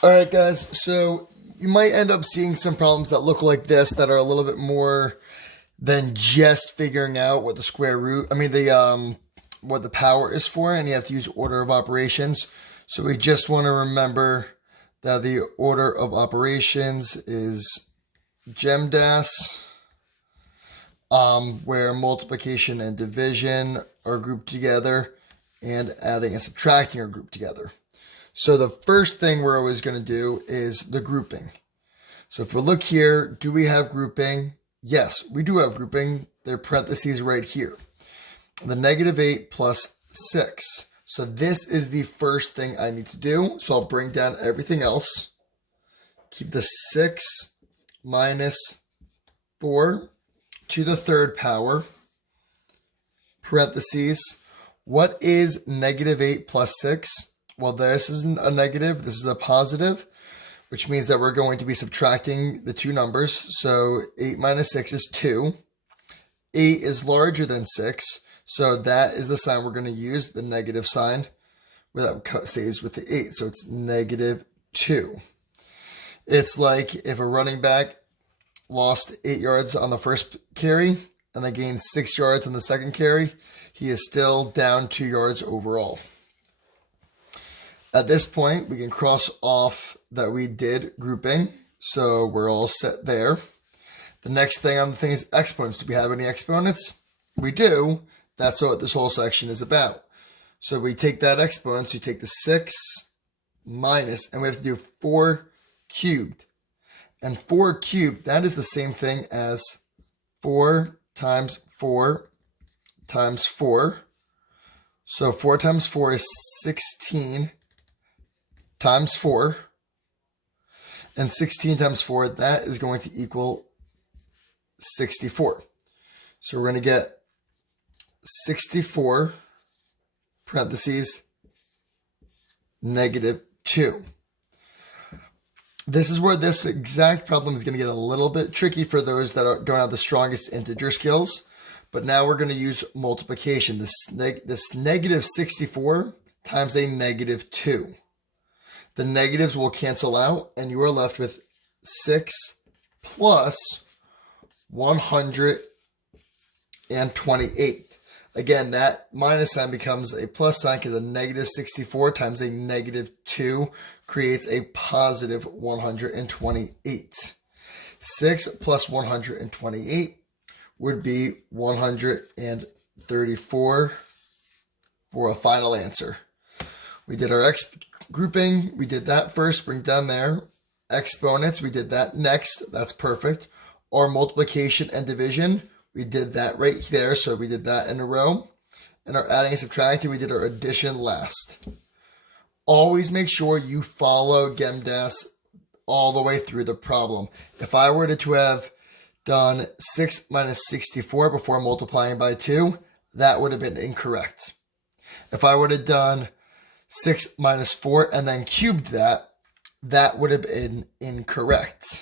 All right, guys. So you might end up seeing some problems that look like this that are a little bit more than just figuring out what the square root, what the power is for, and you have to use order of operations. So we just want to remember that the order of operations is GEMDAS, where multiplication and division are grouped together and adding and subtracting are grouped together. So the first thing we're always going to do is the grouping. So if we look here, do we have grouping? Yes, we do have grouping. There are parentheses right here. The -8 plus 6. So this is the first thing I need to do. So I'll bring down everything else. Keep the 6 minus 4 to the third power. Parentheses. What is -8 plus 6? Well, this isn't a negative. This is a positive, which means that we're going to be subtracting the two numbers. So 8 minus 6 is 2. 8 is larger than 6. So that is the sign we're going to use, the negative sign, where that stays with the 8. So it's -2. It's like if a running back lost 8 yards on the first carry and then gained 6 yards on the second carry, he is still down 2 yards overall. At this point, we can cross off that we did grouping, so we're all set there. The next thing on the thing is exponents. Do we have any exponents? We do. That's what this whole section is about. So we take that exponent, so you take the 6 minus, and we have to do 4 cubed. And 4 cubed, that is the same thing as 4 times 4 times 4. So 4 times 4 is 16 times 4. And 16 times 4, that is going to equal 64. So we're going to get 64, parentheses, -2. This is where this exact problem is going to get a little bit tricky for those that don't have the strongest integer skills. But now we're going to use multiplication. This -64 times a -2. The negatives will cancel out, and you are left with 6 plus 128. Again, that minus sign becomes a plus sign because a -64 times a -2 creates a positive 128. 6 plus 128 would be 134 for a final answer. We did our grouping, we did that first, bring down there. Exponents, we did that next, that's perfect. Our multiplication and division, we did that right there, so we did that in a row. And our adding and subtracting, we did our addition last. Always make sure you follow GEMDAS all the way through the problem. If I were to have done 6 minus 64 before multiplying by 2, that would have been incorrect. If I would have done 6 minus 4 and then cubed that, that would have been incorrect.